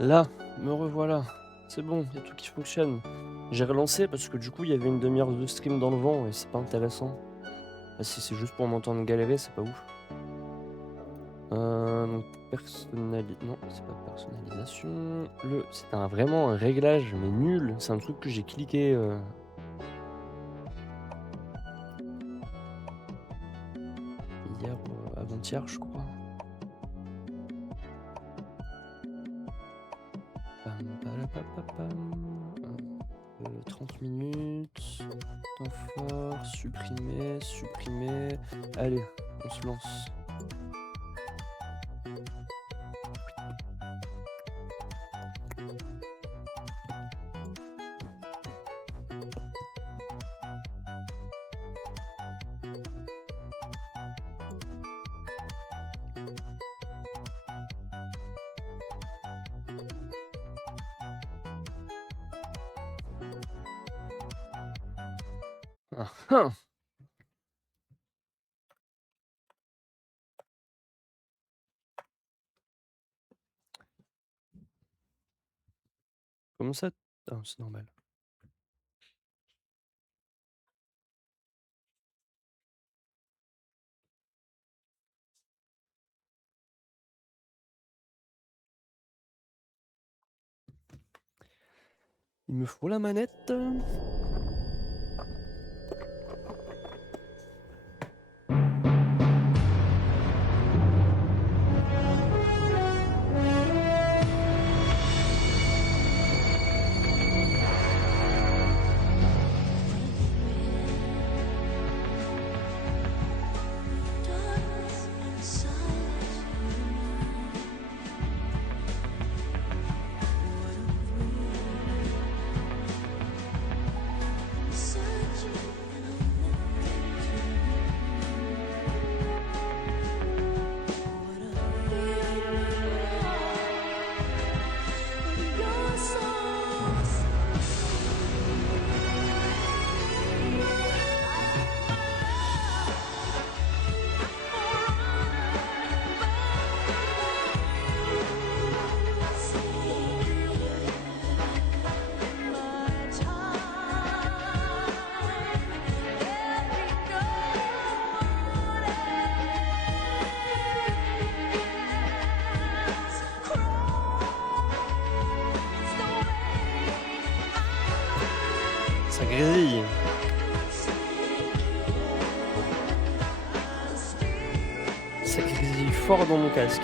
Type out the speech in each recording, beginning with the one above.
Là, me revoilà. C'est bon, il y a tout qui fonctionne. J'ai relancé parce que du coup, il y avait une demi-heure de stream dans le vent et c'est pas intéressant. Bah, si c'est juste pour m'entendre galérer, c'est pas ouf. Donc non, c'est pas personnalisation. C'est vraiment un réglage, mais nul. C'est un truc que j'ai cliqué hier ou avant-hier, je crois. Pam, palapapapam. 30 minutes. Temps fort, supprimer, supprimer. Allez, on se lance. Ah, ah. Comment ça? Ah, c'est normal. Il me faut la manette. Ça grésille. Ça grésille fort dans mon casque.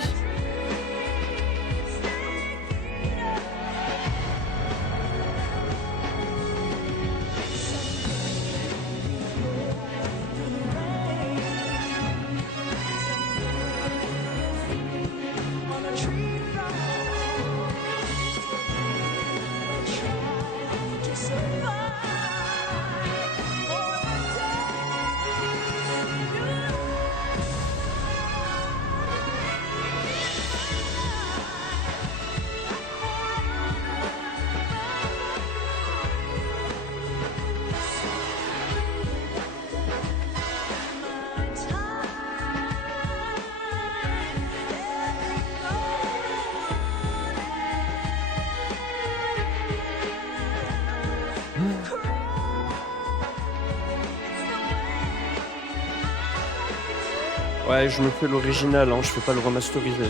Ouais, je me fais l'original, hein, je fais pas le remasterisé. De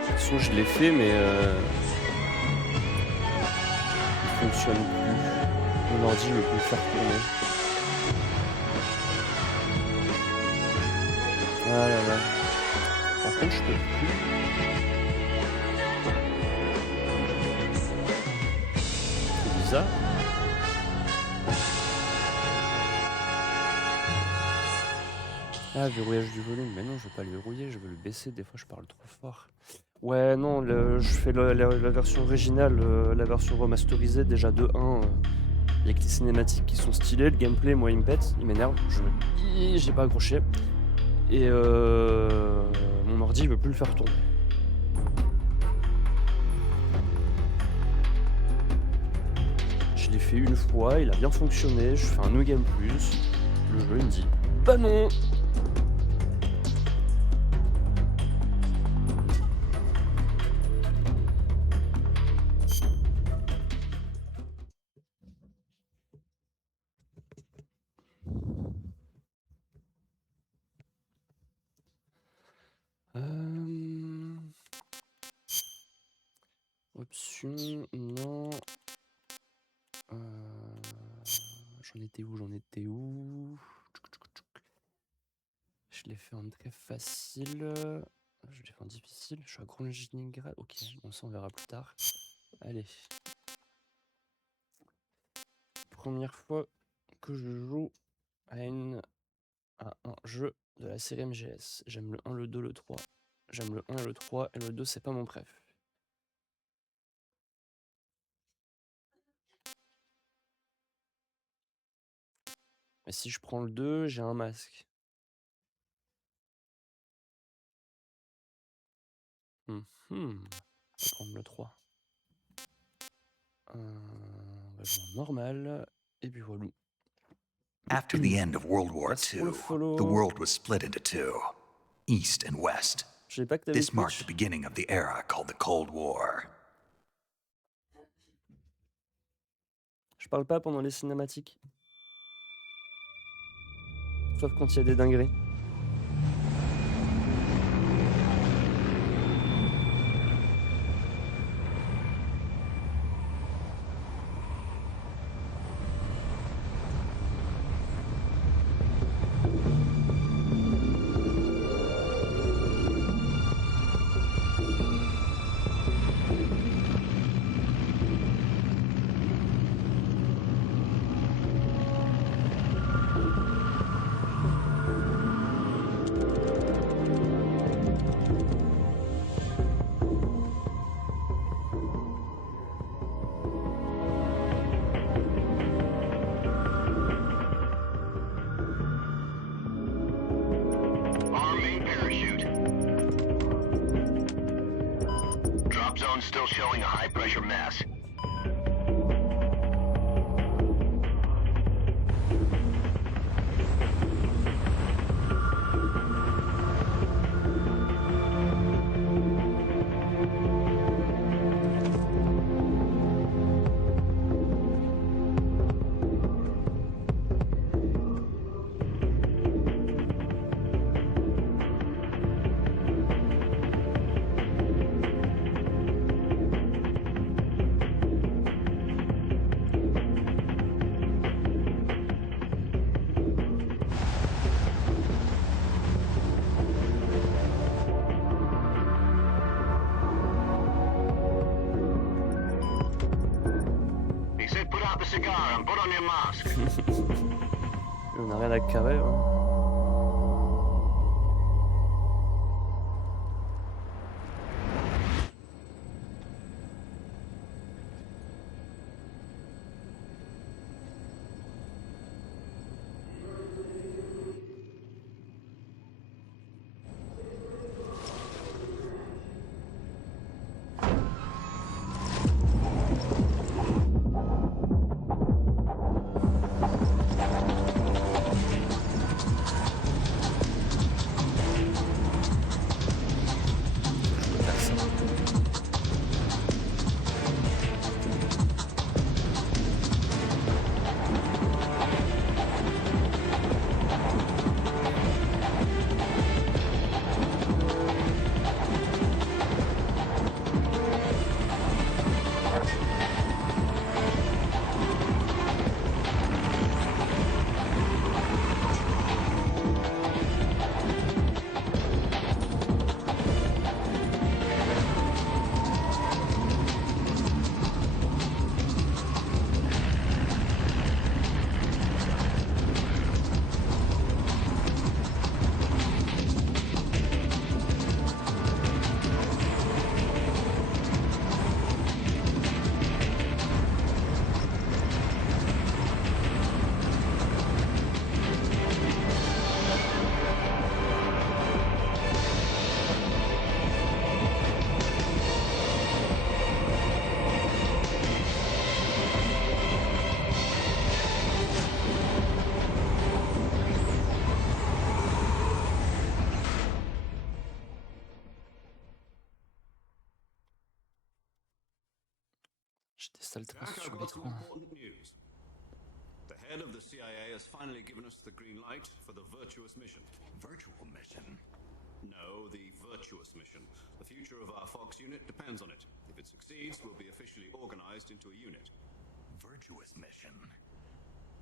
toute façon, je l'ai fait, mais il fonctionne plus. Mon ordi veut plus le faire tourner. Ah là là. Par contre, je peux plus. C'est bizarre. Ah, verrouillage du volume. Mais non, je veux pas le verrouiller, je veux le baisser. Des fois, je parle trop fort. Ouais, non, je fais la version originale, la version remasterisée, déjà de 1. Il y a que les cinématiques qui sont stylées. Le gameplay, moi, il me pète, il m'énerve. J'ai pas accroché. Et mon ordi, il veut plus le faire tourner. Je l'ai fait une fois, il a bien fonctionné. Je fais un New Game Plus. Le jeu, il me dit bah non. option, non. J'en étais où? Je l'ai fait en très facile. Je l'ai fait en difficile. Je suis à Groningrad. Ok, bon ça on verra plus tard. Allez. Première fois que je joue à un jeu de la série MGS. J'aime le 1, le 2, le 3. J'aime le 1 et le 3, et le 2 c'est pas mon préf. Mais si je prends le 2, j'ai un masque. On va prendre le 3. On va jouer en normal. Et puis voilà. After the end of World War Merci pour le II, follow. the world was split into two, East and West. Je savais pas que t'avais This marked the Twitch. beginning of the era called the Cold War. Je parle pas pendant les cinématiques. Sauf quand il y a des dingueries. Still showing a high-pressure mass. On a rien à carrer. Hein. J'ai des sales traces sur l'écran. The head of the CIA has finally given us the green light for the virtuous mission. Virtual mission? No, the virtuous mission. The future of our Fox unit depends on it. If it succeeds, we'll be officially organized into a unit. Virtuous mission.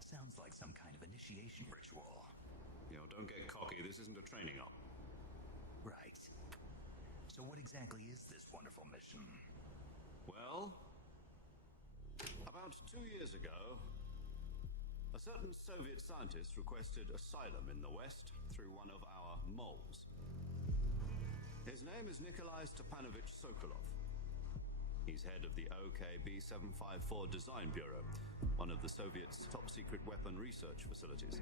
Sounds like some kind of initiation ritual. Don't get cocky. This isn't a training op. Right. So what exactly is this wonderful mission? Well, about 2 years ago, a certain Soviet scientist requested asylum in the West through one of our moles. His name is Nikolai Stepanovich Sokolov. He's head of the OKB 754 Design Bureau, one of the Soviets' top-secret weapon research facilities,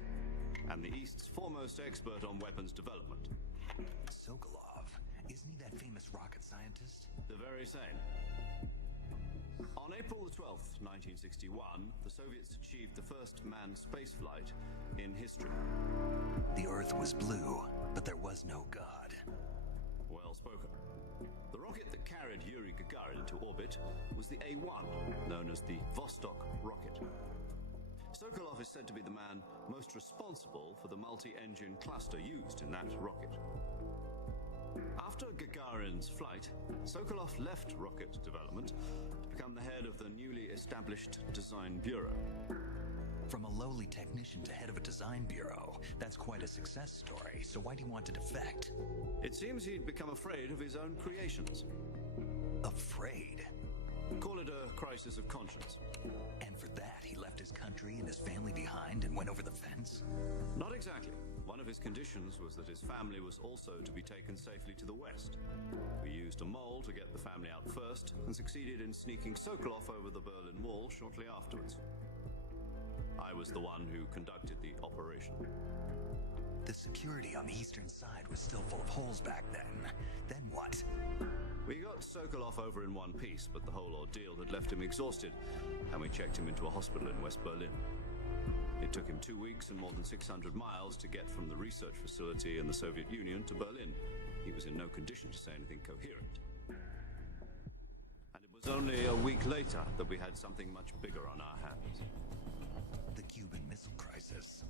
and the East's foremost expert on weapons development. Sokolov, isn't he that famous rocket scientist? The very same. On April the 12th, 1961, the Soviets achieved the first manned spaceflight in history. The Earth was blue, but there was no God. Well spoken. The rocket that carried Yuri Gagarin into orbit was the A-1, known as the Vostok rocket. Sokolov is said to be the man most responsible for the multi-engine cluster used in that rocket. After Gagarin's flight, Sokolov left rocket development to become the head of the newly established Design Bureau. From a lowly technician to head of a design bureau, that's quite a success story, so why'd he want to defect? It seems he'd become afraid of his own creations. Afraid? Call it a crisis of conscience. And for that, he left his country and his family behind and went over the fence? Not exactly. One of his conditions was that his family was also to be taken safely to the West. We used a mole to get the family out first and succeeded in sneaking Sokolov over the Berlin Wall shortly afterwards. I was the one who conducted the operation. The security on the eastern side was still full of holes back then. Then what? We got Sokolov over in one piece, but the whole ordeal had left him exhausted, and we checked him into a hospital in West Berlin. It took him 2 weeks and more than 600 miles to get from the research facility in the Soviet Union to Berlin. He was in no condition to say anything coherent. And it was only a week later that we had something much bigger on our hands. The Cuban Missile Crisis.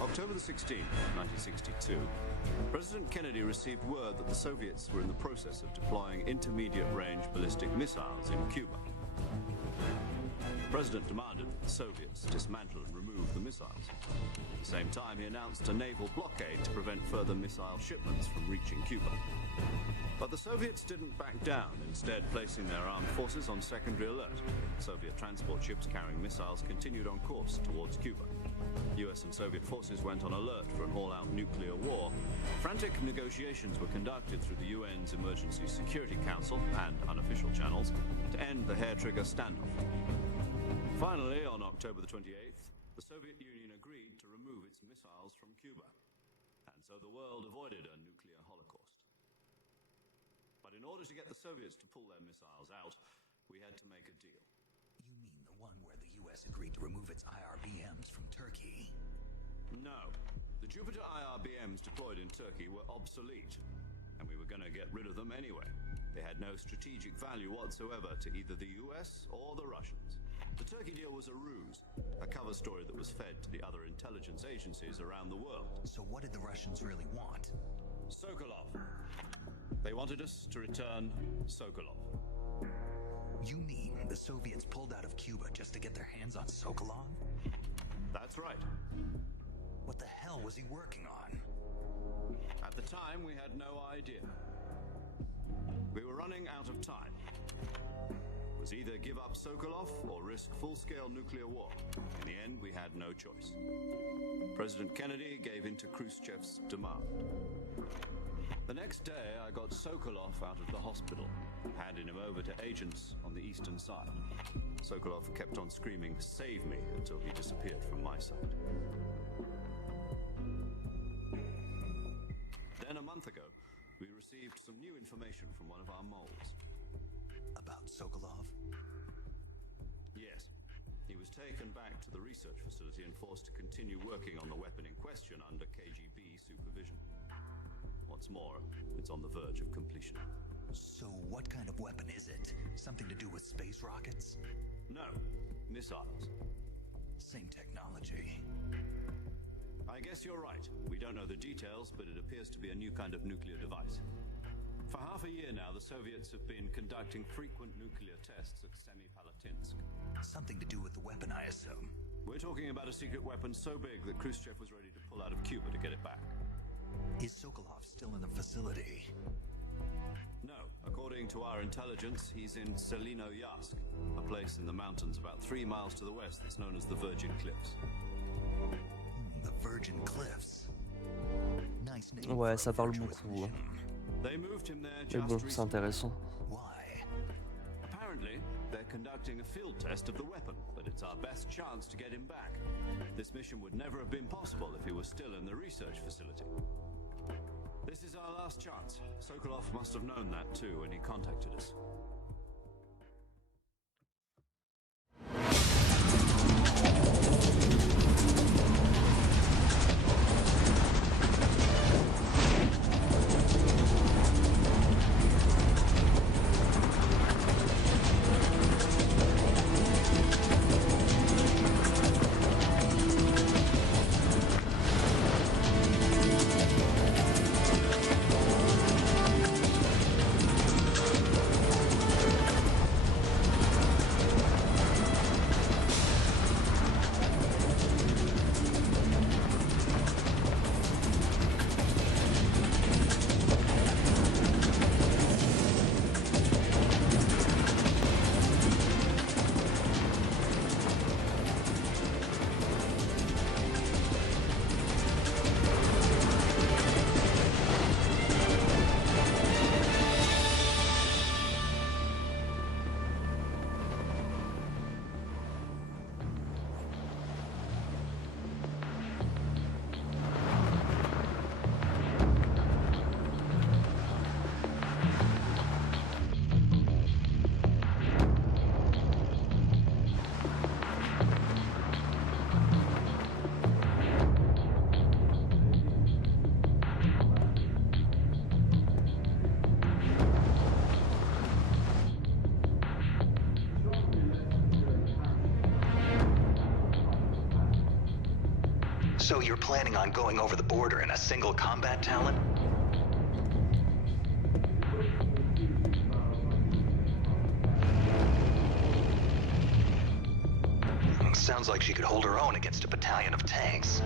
October the 16th, 1962, President Kennedy received word that the Soviets were in the process of deploying intermediate-range ballistic missiles in Cuba. The President demanded that the Soviets dismantle and remove the missiles. At the same time, he announced a naval blockade to prevent further missile shipments from reaching Cuba. But the Soviets didn't back down, instead placing their armed forces on secondary alert. Soviet transport ships carrying missiles continued on course towards Cuba. US and Soviet forces went on alert for an all-out nuclear war. Frantic negotiations were conducted through the UN's Emergency Security Council and unofficial channels to end the hair-trigger standoff. Finally, on October the 28th, the Soviet Union agreed to remove its missiles from Cuba. And so the world avoided a nuclear holocaust. But in order to get the Soviets to pull their missiles out, we had to make a deal. You mean the one where the US agreed to remove its IRBMs from Turkey? No. The Jupiter IRBMs deployed in Turkey were obsolete, and we were going to get rid of them anyway. They had no strategic value whatsoever to either the US or the Russians. The Turkey deal was a ruse, a cover story that was fed to the other intelligence agencies around the world. So what did the Russians really want? Sokolov. They wanted us to return Sokolov. You mean the Soviets pulled out of Cuba just to get their hands on Sokolov? That's right. What the hell was he working on? At the time, we had no idea. We were running out of time. It was either give up Sokolov or risk full-scale nuclear war. In the end, we had no choice. President Kennedy gave in to Khrushchev's demand. The next day, I got Sokolov out of the hospital, handing him over to agents on the eastern side. Sokolov kept on screaming, "Save me," until he disappeared from my side. Then a month ago, we received some new information from one of our moles. About Sokolov? Yes. He was taken back to the research facility and forced to continue working on the weapon in question under KGB supervision. What's more, it's on the verge of completion. So what kind of weapon is it? Something to do with space rockets? No, missiles. Same technology. I guess you're right. We don't know the details, but it appears to be a new kind of nuclear device. For half a year now, the Soviets have been conducting frequent nuclear tests at Semipalatinsk. Something to do with the weapon, I assume. We're talking about a secret weapon so big that Khrushchev was ready to pull out of Cuba to get it back. Is Sokolov still in the facility? No, according to our intelligence, he's in Selino-Yask, a place in the mountains about 3 miles to the west that's known as the Virgin Cliffs. The Virgin Cliffs. Nice name Ouais, for ça a parle virtuous beaucoup. mission. They moved him there Mais just bon, c'est recently. intéressant. Why? Apparently, they're conducting a field test of the weapon, but it's our best chance to get him back. This mission would never have been possible if he was still in the research facility. This is our last chance. Sokolov must have known that too when he contacted us. So you're planning on going over the border in a single combat talent? Sounds like she could hold her own against a battalion of tanks.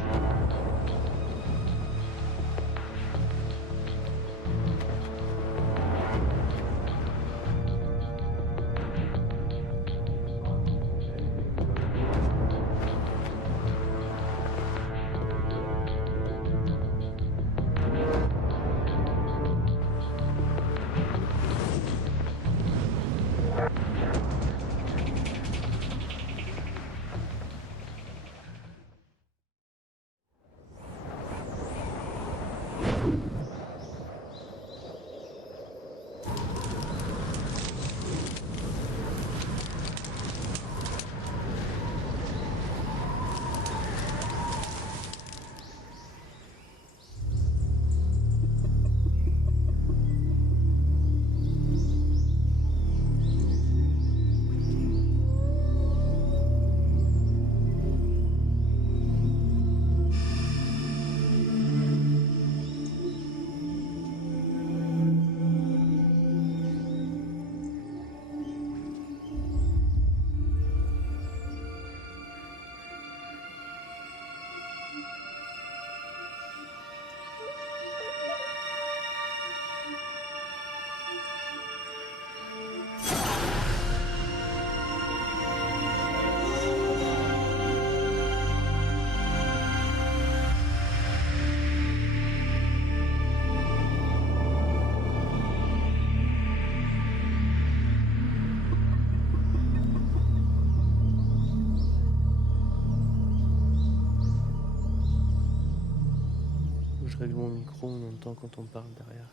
Je règle mon micro en même temps quand on me parle derrière.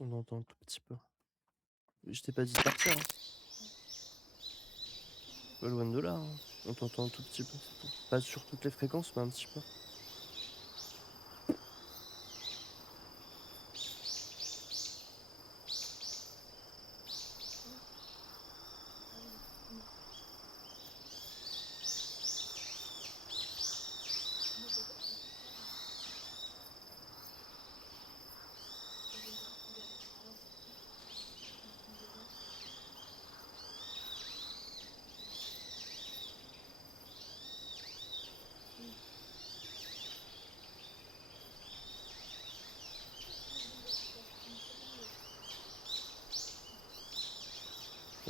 On entend un tout petit peu. Je t'ai pas dit de partir. Hein. Pas loin de là. Hein. On t'entend un tout petit peu, c'est tout. Pas sur toutes les fréquences, mais un petit peu.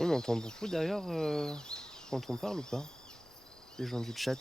On entend beaucoup derrière quand on parle ou pas? Les gens du chat.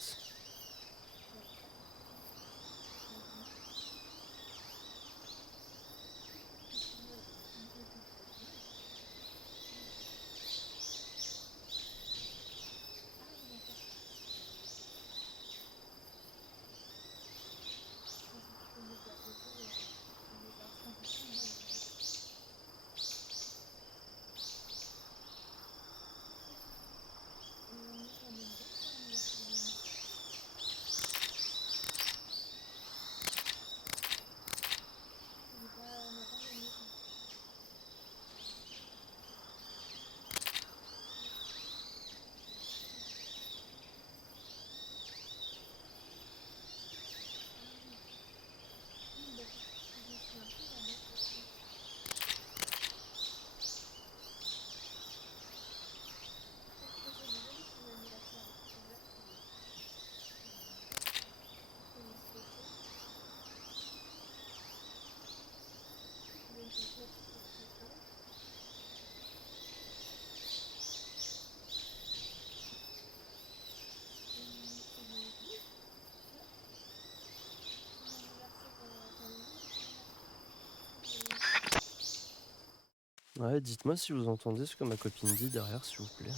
Ouais, dites-moi si vous entendez ce que ma copine dit derrière, s'il vous plaît. Que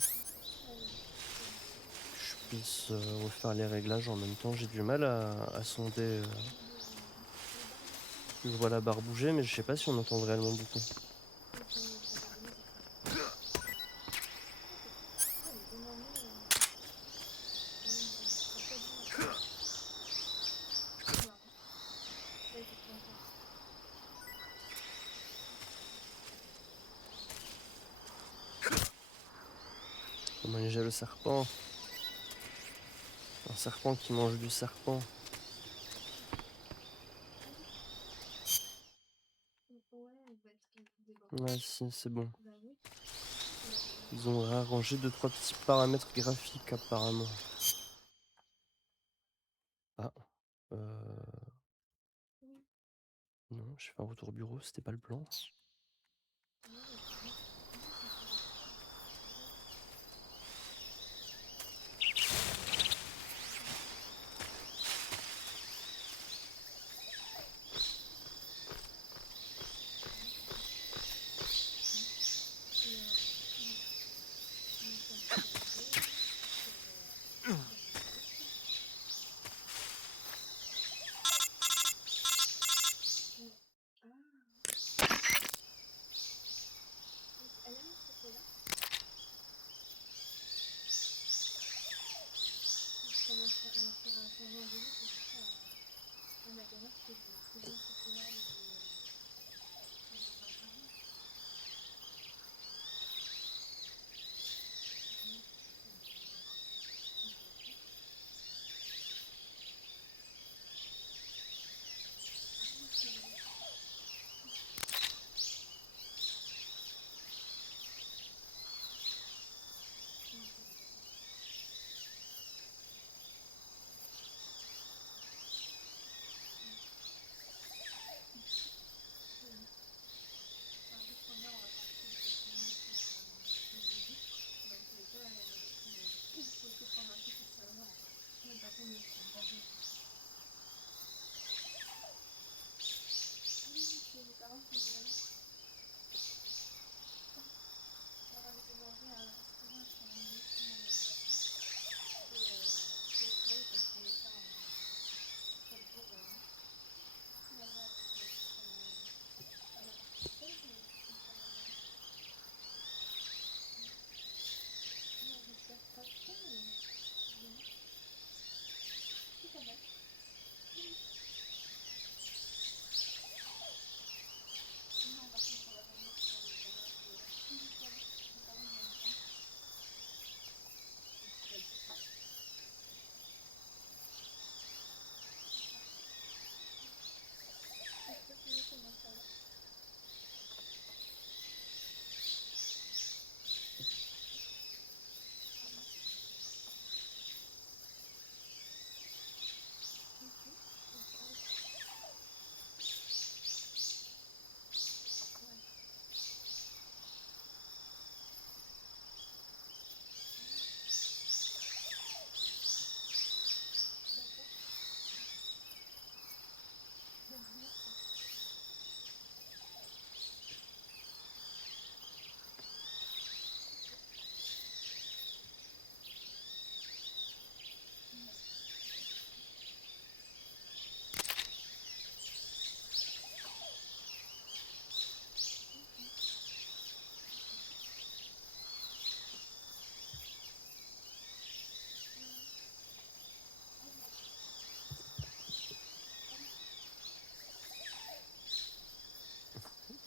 je puisse refaire les réglages en même temps. J'ai du mal à sonder. Je vois la barre bouger, mais je sais pas si on entend réellement beaucoup. Comment il gère le serpent? Un serpent qui mange du serpent. Ouais, si, c'est bon. Ils ont arrangé 2-3 petits paramètres graphiques apparemment. Ah. Non, je fais un retour bureau, c'était pas le plan.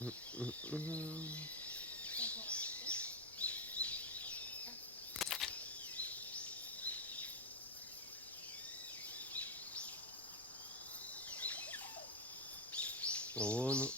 Hum, hum, hum. Oh non.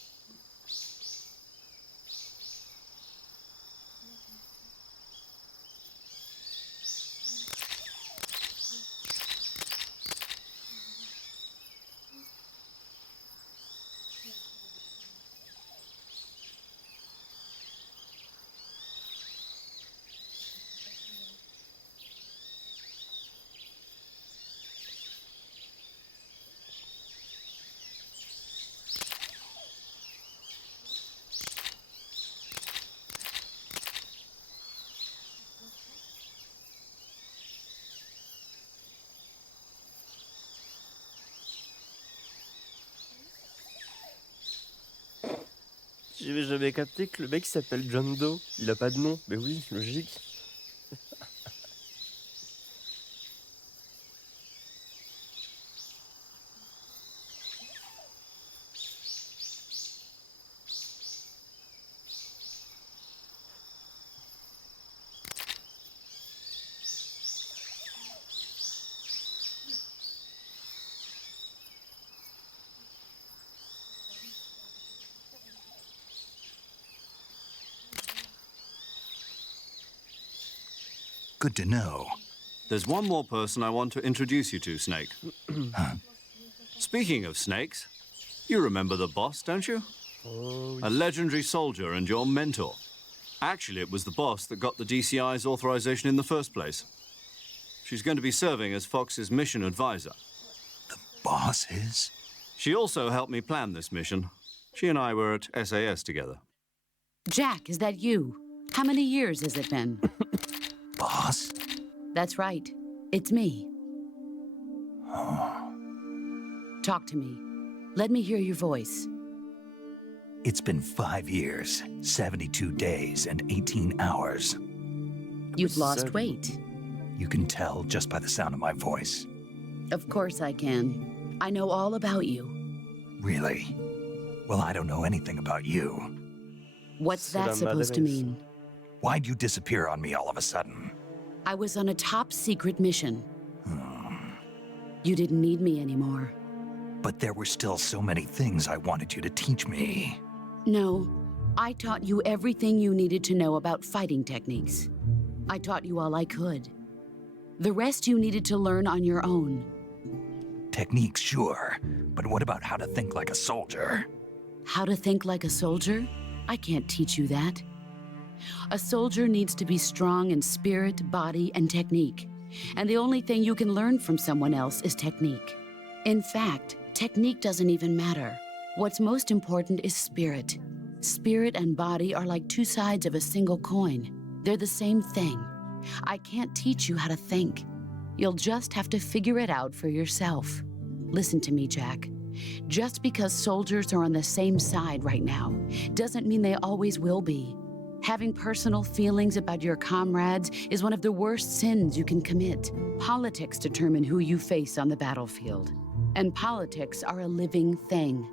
J'avais jamais capté que le mec s'appelle John Doe. Il a pas de nom. Mais oui, logique. Good to know. There's one more person I want to introduce you to, Snake. Speaking of snakes, you remember the boss, don't you? Oh oui. A legendary soldier and your mentor. Actually, it was the boss that got the DCI's authorization in the first place. She's going to be serving as Fox's mission advisor. Boss is? She also helped me plan this mission. She and I were at SAS together. Jack, is that you? How many years has it been? Boss? That's right. It's me. Talk to me. Let me hear your voice. It's been 5 years, 72 days, and 18 hours. You've lost Seven. weight. You can tell just by the sound of my voice. Of course I can. I know all about you. Really? Well, I don't know anything about you. What's C'est la that supposed to madresse. mean? Why'd you disappear on me all of a sudden? I was on a top secret mission. You didn't need me anymore. But there were still so many things I wanted you to teach me. No, I taught you everything you needed to know about fighting techniques. I taught you all I could. The rest you needed to learn on your own. Techniques, sure. But what about how to think like a soldier? How to think like a soldier? I can't teach you that. A soldier needs to be strong in spirit, body, and technique. And the only thing you can learn from someone else is technique. In fact, technique doesn't even matter. What's most important is spirit. Spirit and body are like two sides of a single coin. They're the same thing. I can't teach you how to think. You'll just have to figure it out for yourself. Listen to me, Jack. Just because soldiers are on the same side right now doesn't mean they always will be. Having personal feelings about your comrades is one of the worst sins you can commit. Politics determine who you face on the battlefield. And politics are a living thing.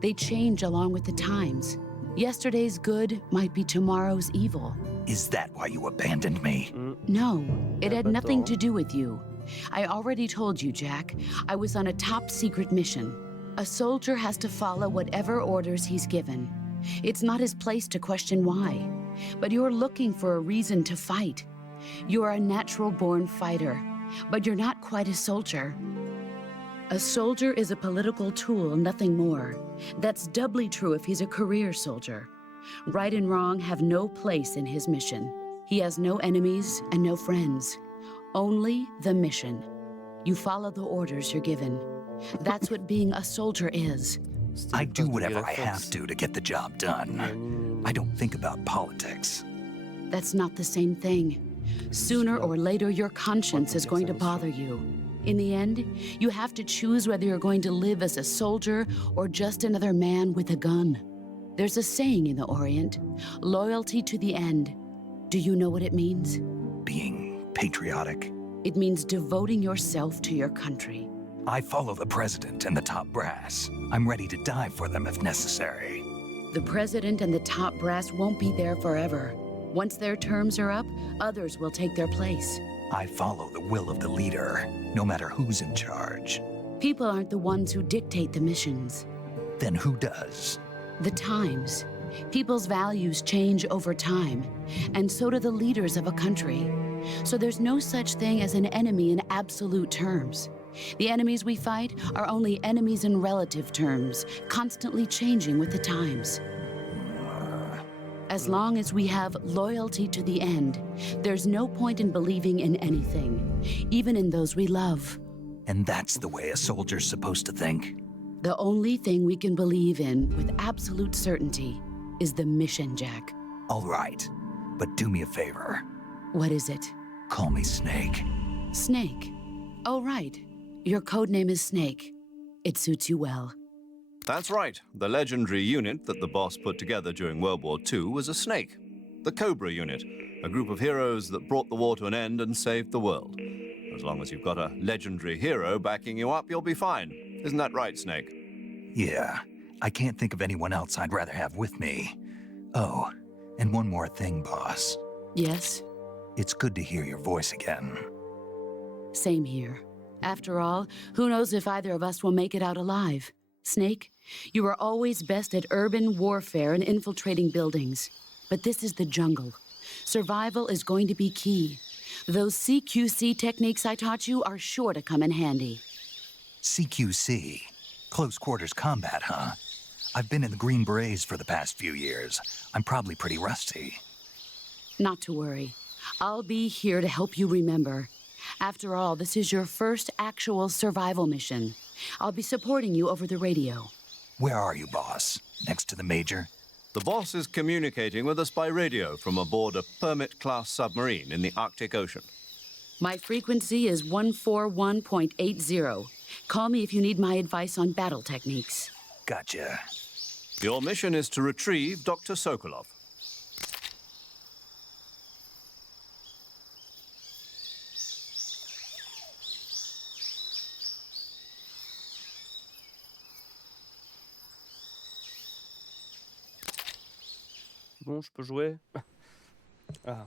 They change along with the times. Yesterday's good might be tomorrow's evil. Is that why you abandoned me? No, it Yeah, had but nothing to don't. do with you. I already told you, Jack. I was on a top secret mission. A soldier has to follow whatever orders he's given. It's not his place to question why. But you're looking for a reason to fight. You're a natural-born fighter, but you're not quite a soldier. A soldier is a political tool, nothing more. That's doubly true if he's a career soldier. Right and wrong have no place in his mission. He has no enemies and no friends. Only the mission. You follow the orders you're given. That's what being a soldier is. C'était I le do prince de whatever I Galafox. have to get the job done. I don't think about politics. That's not the same thing. Sooner or later, your conscience is going to bother you. In the end, you have to choose whether you're going to live as a soldier or just another man with a gun. There's a saying in the Orient, loyalty to the end. Do you know what it means? Being patriotic. It means devoting yourself to your country. I follow the president and the top brass. I'm ready to die for them if necessary. The president and the top brass won't be there forever. Once their terms are up, others will take their place. I follow the will of the leader, no matter who's in charge. People aren't the ones who dictate the missions. Then who does? The times. People's values change over time, and so do the leaders of a country. So there's no such thing as an enemy in absolute terms. The enemies we fight are only enemies in relative terms, constantly changing with the times. As long as we have loyalty to the end, there's no point in believing in anything, even in those we love. And that's the way a soldier's supposed to think? The only thing we can believe in with absolute certainty is the mission, Jack. All right, but do me a favor. What is it? Call me Snake. Snake. Oh, right. Your code name is Snake. It suits you well. That's right. The legendary unit that the boss put together during World War II was a snake. The Cobra unit, a group of heroes that brought the war to an end and saved the world. As long as you've got a legendary hero backing you up, you'll be fine. Isn't that right, Snake? Yeah, I can't think of anyone else I'd rather have with me. Oh, and one more thing, boss. Yes? It's good to hear your voice again. Same here. After all, who knows if either of us will make it out alive? Snake, you are always best at urban warfare and infiltrating buildings. But this is the jungle. Survival is going to be key. Those CQC techniques I taught you are sure to come in handy. CQC? Close quarters combat, huh? I've been in the Green Berets for the past few years. I'm probably pretty rusty. Not to worry. I'll be here to help you remember. After all, this is your first actual survival mission. I'll be supporting you over the radio. Where are you, boss? Next to the Major? The boss is communicating with us by radio from aboard a Permit-class submarine in the Arctic Ocean. My frequency is 141.80. Call me if you need my advice on battle techniques. Gotcha. Your mission is to retrieve Dr. Sokolov. Bon, je peux jouer? Ah.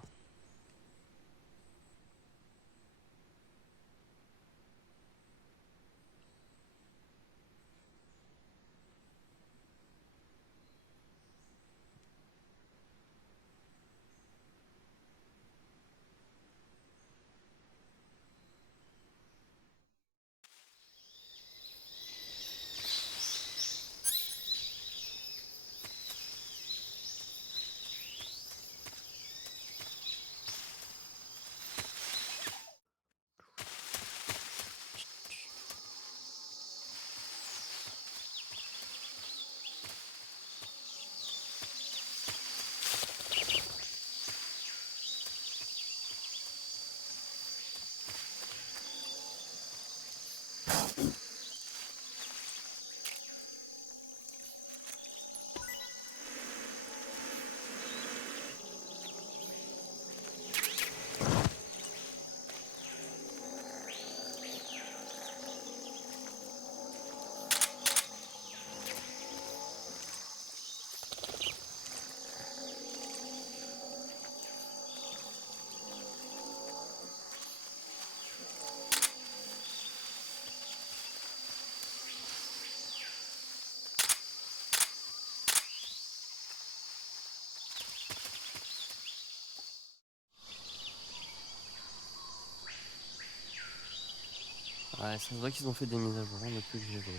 Ouais, ça se voit qu'ils ont fait des mises à jour depuis que j'ai joué.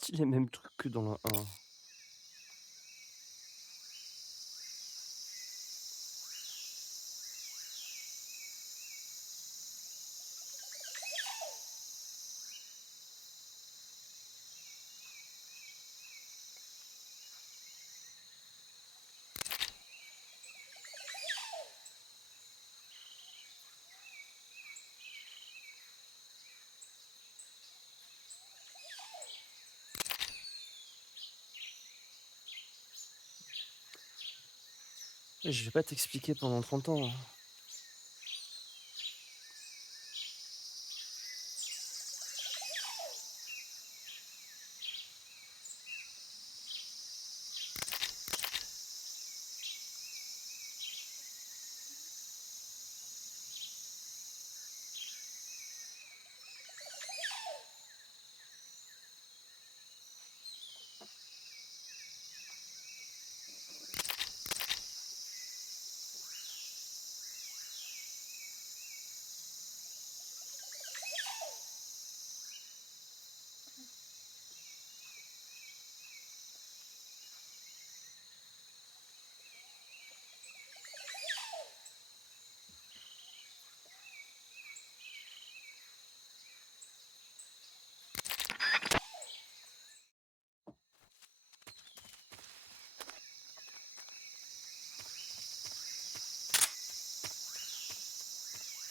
C'est les mêmes trucs que dans le 1. Et je vais pas t'expliquer pendant 30 ans, hein.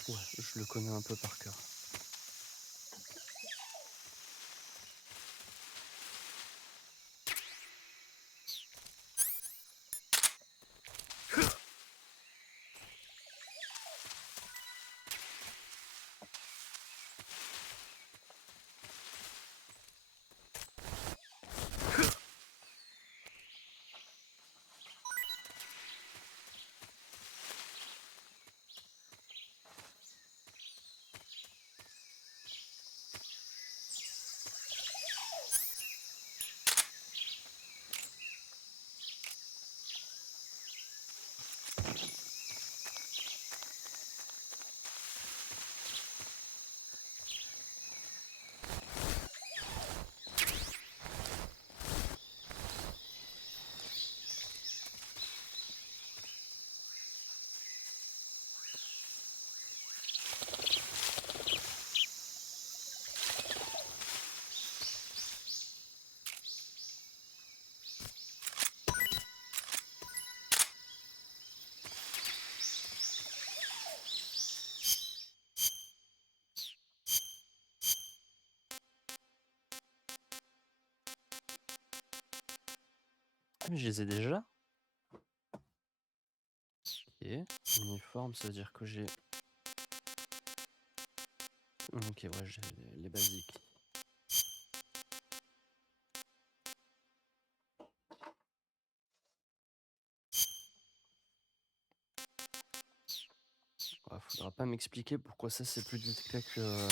Ouais, je le connais un peu par cœur. Ah mais je les ai déjà? OK. Uniforme, ça veut dire que j'ai OK, ouais, j'ai les basiques. Ouais, faudra pas m'expliquer pourquoi ça c'est plus discret que,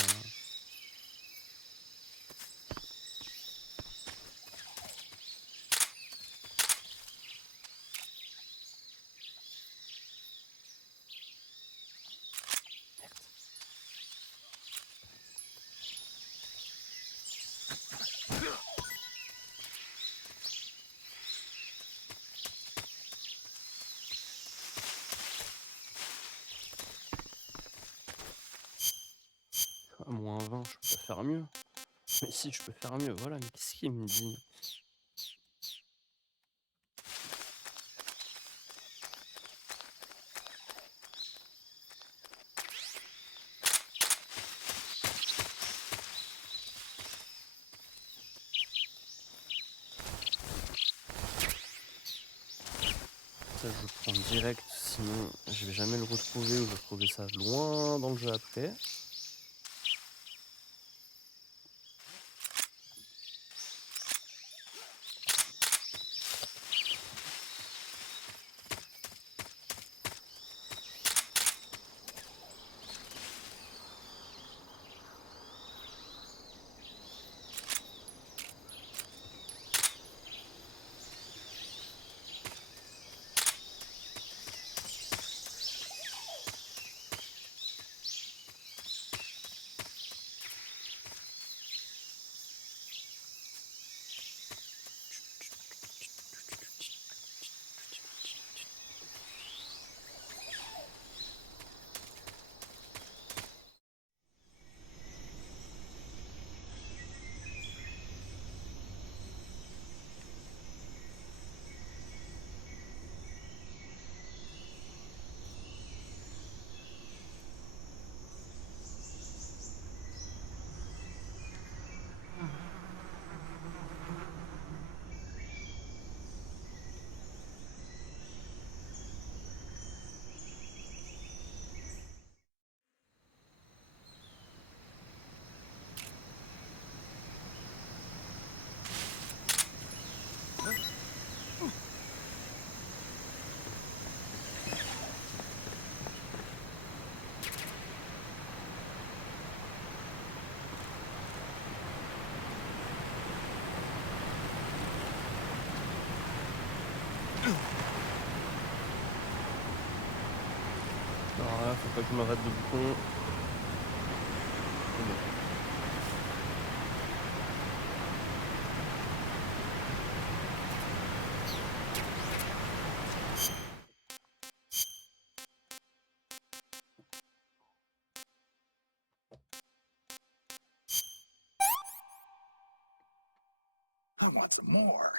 à -20, je peux pas faire mieux. Mais si, je peux faire mieux, voilà, mais qu'est-ce qu'il me dit? Ça, je le prends direct, sinon je vais jamais le retrouver ou je vais retrouver ça loin dans le jeu après. faut pas que je me rate de bouton. C'est bon. I want some more.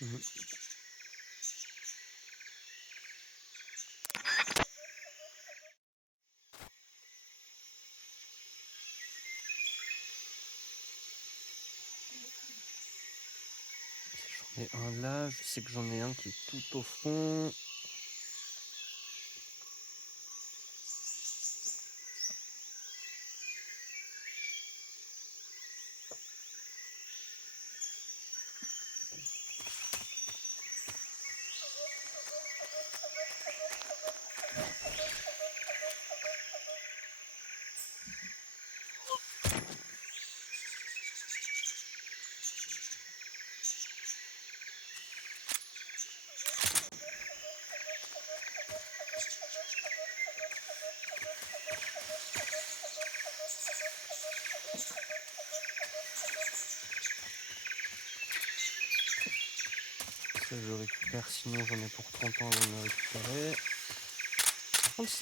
Mhm. J'en ai un là, je sais que j'en ai un qui est tout au fond. Ça je récupère, sinon j'en ai pour 30 ans avant de le récupérer. Par contre,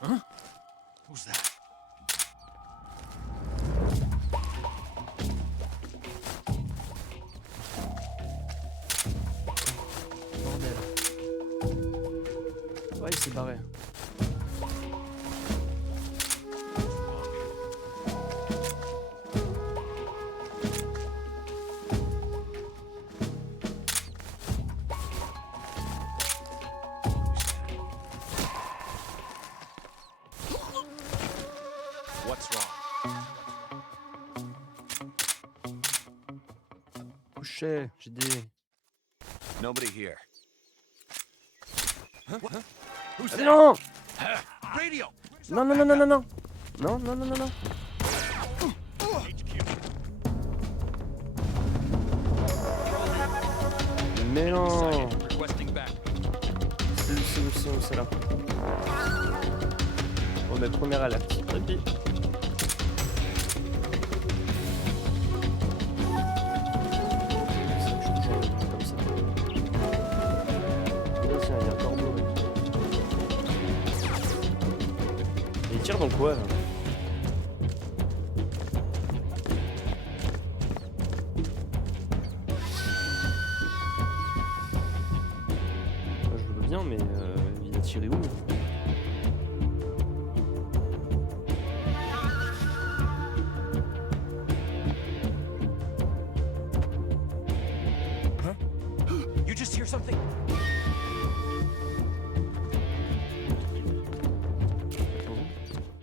Huh? Who's that? bordel. Ouais, il s'est barré. touché, j'ai dit. Nobody here. Who's Ah, that? non! Radio! Non, non, non, non, non, non. Non, non, non, non, non. Mais non. Requesting back. C'est là. On met première alerte. Répit. Comme ça. Là, tiens, il y a un corbeau. Et il tire dans quoi là? Moi, je veux bien, mais il a tiré où? You just hear something?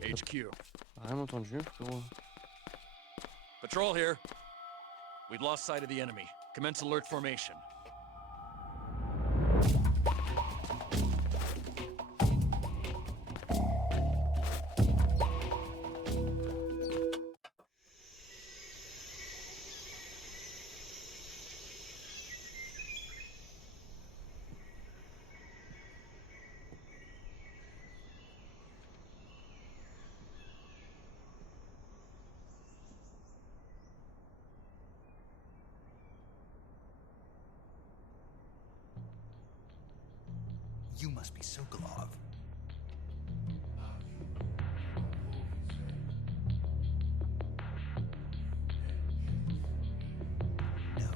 HQ. Rien entendu, frérot. Patrol here. We've lost sight of the enemy. Commence alert formation. You must be Sokolov. No.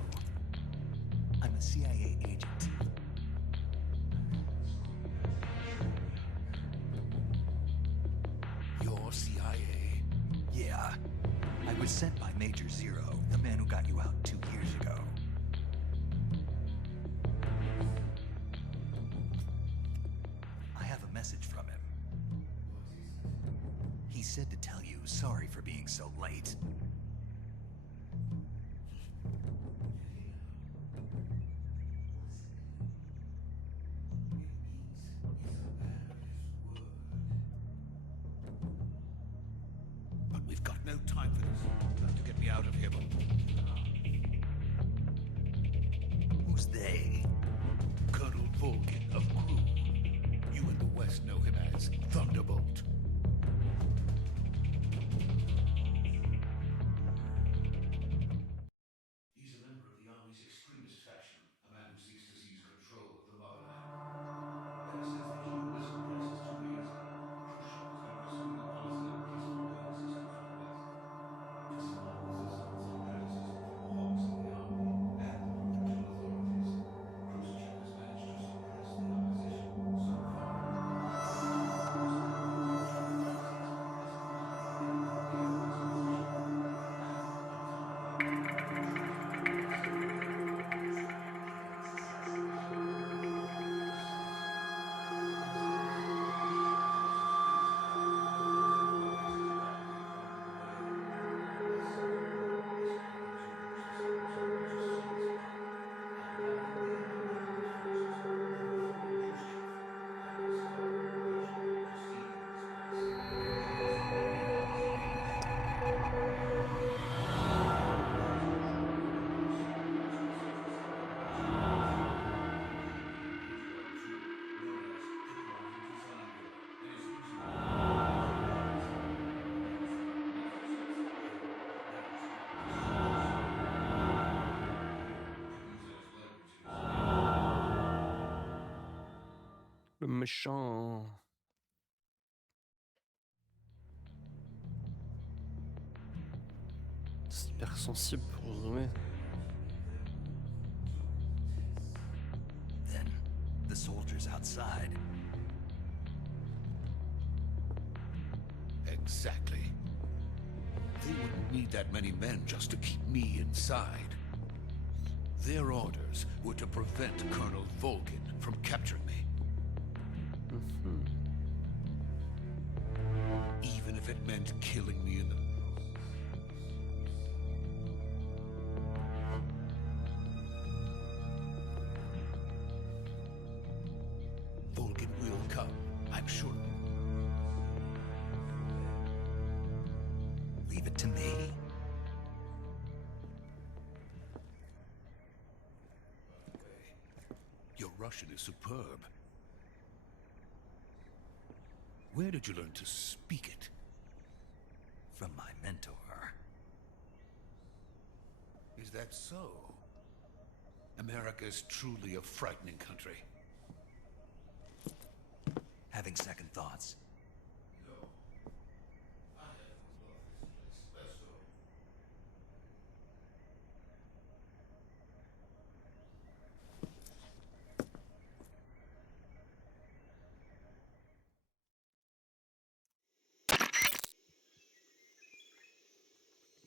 I'm a CIA agent. You're CIA? Yeah. I was sent by Major Zero, the man who got you out 2 years ago. I have a message from him. He said to tell you sorry for being so late. But we've got no time for this. You have to get me out of here. Who's they? Colonel Volgin of Crew. You in the West know him as Thunderbolt. He's a member of the Army's extremist faction, a man who seeks to seize control of the motherland. Ever since the Cuban Missile Crisis 2 years ago, Khrushchev has been pursuing a policy of peaceful coexistence with the West. To some others, this sounds like criticism from the hawks of the army and the provincial authorities. Khrushchev has managed to suppress the opposition so far. Le méchant. C'est hyper sensible pour zoomer. Then, the soldiers outside. Exactly. They wouldn't need that many men just to keep me inside. Their orders were to prevent Colonel Volgin from capturing me. Even if it meant killing me in the Come, I'm sure. Leave it to me. Your Russian is superb. Where did you learn to speak it? From my mentor. Is that so? America is truly a frightening country. Having second thoughts. No. I have loved this place. Let's go.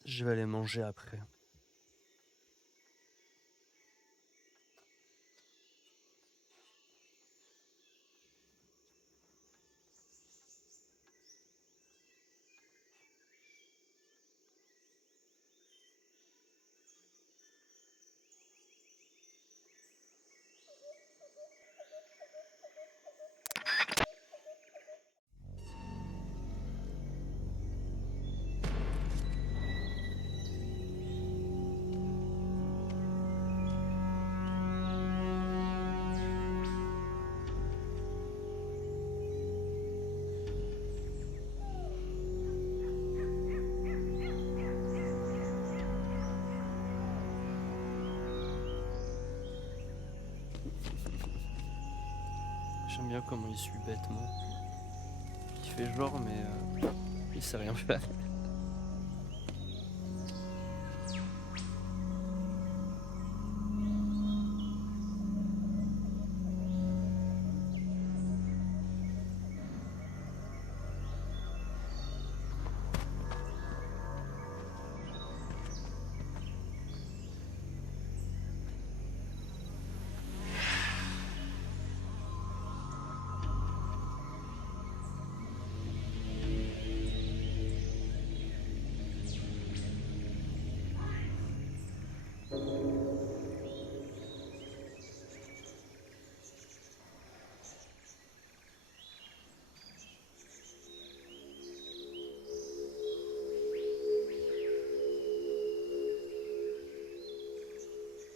Je vais aller manger après. J'aime bien comment il suit bêtement. Il fait genre, mais il sait rien faire.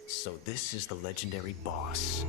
So this is the legendary boss.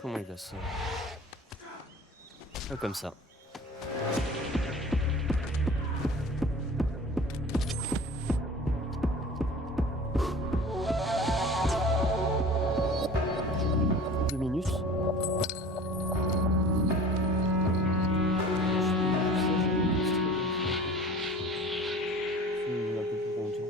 comment il a ça. Ah, comme ça. Deux minutes. Il est un peu plus longtemps.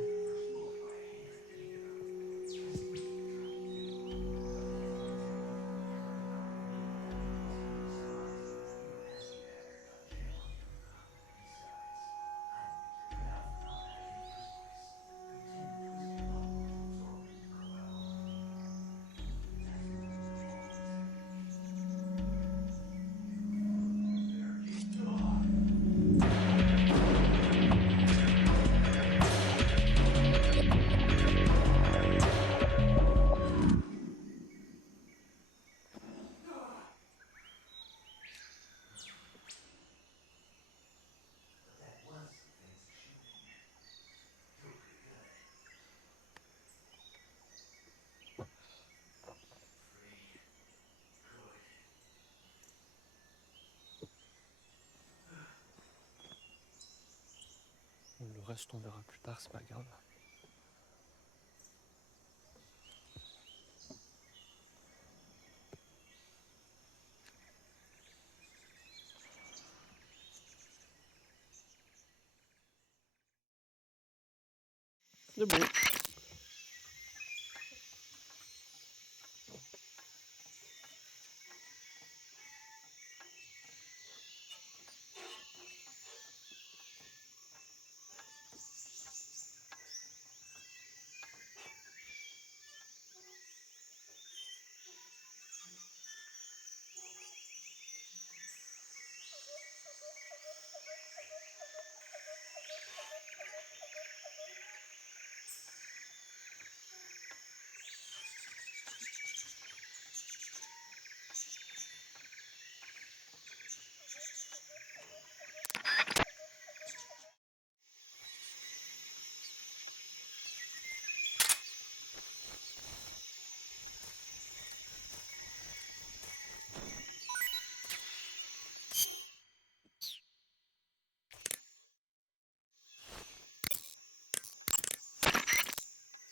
Le reste, on verra plus tard, c'est pas grave. C'est bon.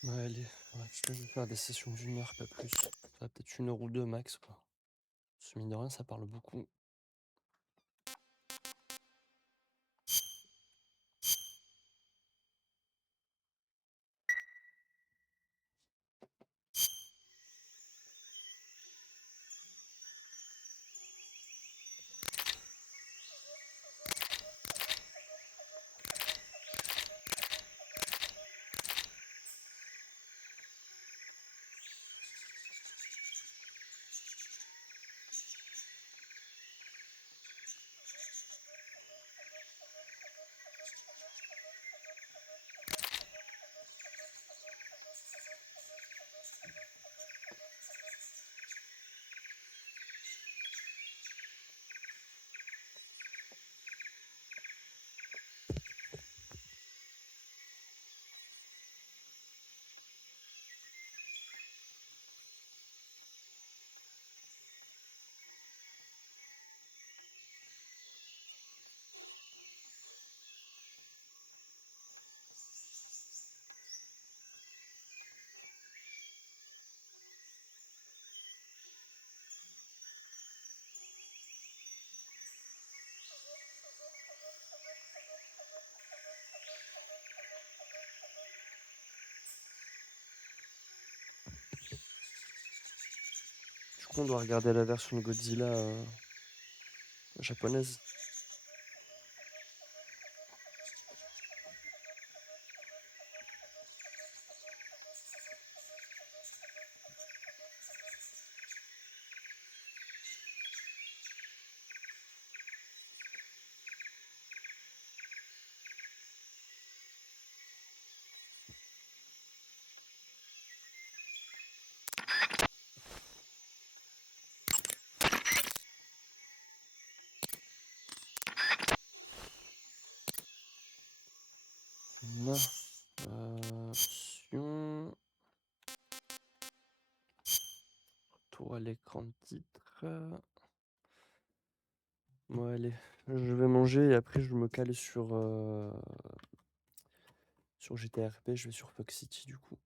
Ouais, allez, ouais, je vais faire des sessions d'une heure, pas plus. Ça va peut-être 1 heure ou 2 max, quoi. Ce mine de rien, ça parle beaucoup. Du coup, on doit regarder la version de Godzilla japonaise. Non. Option. Retour à l'écran de titre. Bon allez, je vais manger et après je me cale sur GTRP, je vais sur Fox City du coup.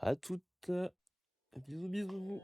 À toutes. Bisous bisous.